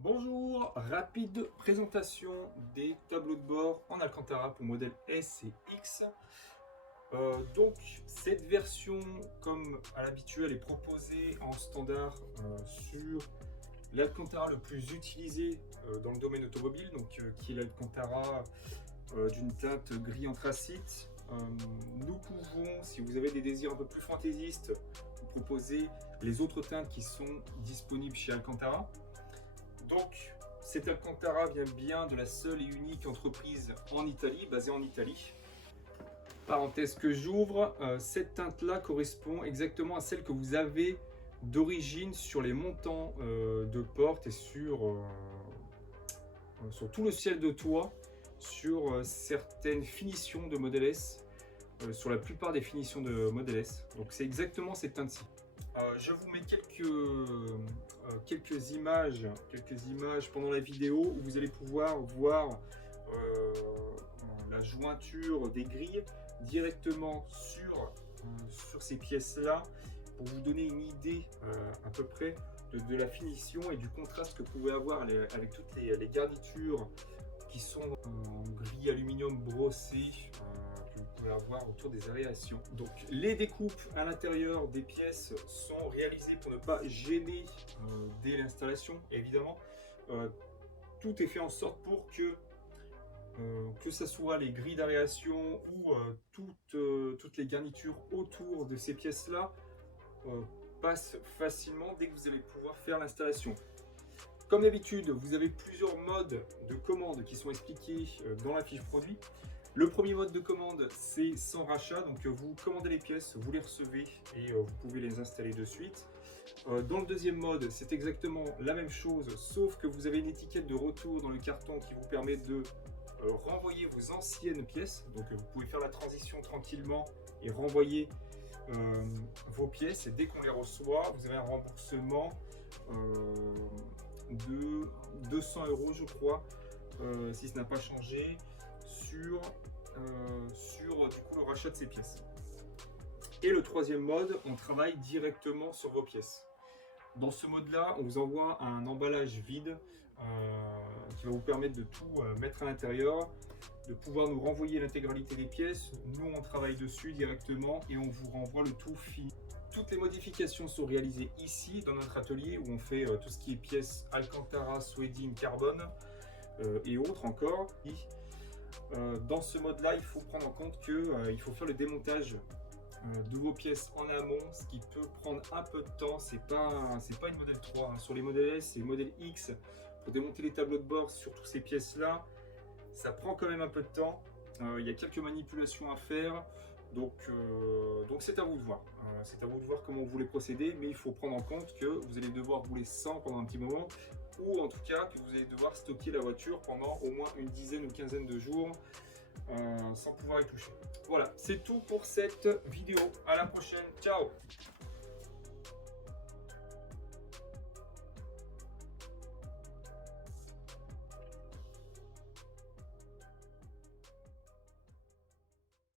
Bonjour, rapide présentation des tableaux de bord en Alcantara pour modèle S et X. Donc cette version, comme à l'habituel, est proposée en standard sur l'Alcantara le plus utilisé dans le domaine automobile, qui est l'Alcantara d'une teinte gris anthracite. Nous pouvons, si vous avez des désirs un peu plus fantaisistes, vous proposer les autres teintes qui sont disponibles chez Alcantara. Donc, cet Alcantara vient bien de la seule et unique entreprise en Italie, basée en Italie. Parenthèse que j'ouvre, cette teinte-là correspond exactement à celle que vous avez d'origine sur les montants de porte et sur tout le ciel de toit, sur certaines finitions de Model S, sur la plupart des finitions de Model S. Donc c'est exactement cette teinte-ci. Je vous mets quelques images pendant la vidéo où vous allez pouvoir voir la jointure des grilles directement sur ces pièces-là pour vous donner une idée à peu près de la finition et du contraste que vous pouvez avoir avec toutes les garnitures qui sont en gris aluminium brossé que vous pouvez avoir autour des aérations. Donc les découpes à l'intérieur des pièces sont réalisées pour ne pas gêner dès l'installation. Évidemment, tout est fait en sorte pour que ce soit les grilles d'aération ou toutes les garnitures autour de ces pièces-là passent facilement dès que vous allez pouvoir faire l'installation. Comme d'habitude, vous avez plusieurs modes de commande qui sont expliqués dans la fiche produit. Le premier mode de commande, c'est sans rachat. Donc vous commandez les pièces, vous les recevez et vous pouvez les installer de suite. Dans le deuxième mode, c'est exactement la même chose, sauf que vous avez une étiquette de retour dans le carton qui vous permet de renvoyer vos anciennes pièces. Donc vous pouvez faire la transition tranquillement et renvoyer vos pièces. Et dès qu'on les reçoit, vous avez un remboursement de 200 €, je crois, si ce n'a pas changé, sur du coup, le rachat de ces pièces. Et le troisième mode, on travaille directement sur vos pièces. Dans ce mode-là, on vous envoie un emballage vide qui va vous permettre de tout mettre à l'intérieur, de pouvoir nous renvoyer l'intégralité des pièces. Nous, on travaille dessus directement et on vous renvoie le tout fini. Toutes les modifications sont réalisées ici, dans notre atelier, où on fait tout ce qui est pièces Alcantara, Suedine, Carbone et autres encore. Dans ce mode-là, il faut prendre en compte qu'il faut faire le démontage de vos pièces en amont, ce qui peut prendre un peu de temps. C'est pas une modèle 3. Sur les modèles S et modèle X, pour démonter les tableaux de bord sur toutes ces pièces-là, ça prend quand même un peu de temps. Il y a quelques manipulations à faire. Donc c'est à vous de voir. C'est à vous de voir comment vous voulez procéder, mais il faut prendre en compte que vous allez devoir rouler sans pendant un petit moment, ou en tout cas que vous allez devoir stocker la voiture pendant au moins une dizaine ou quinzaine de jours sans pouvoir y toucher. Voilà, c'est tout pour cette vidéo. À la prochaine. Ciao!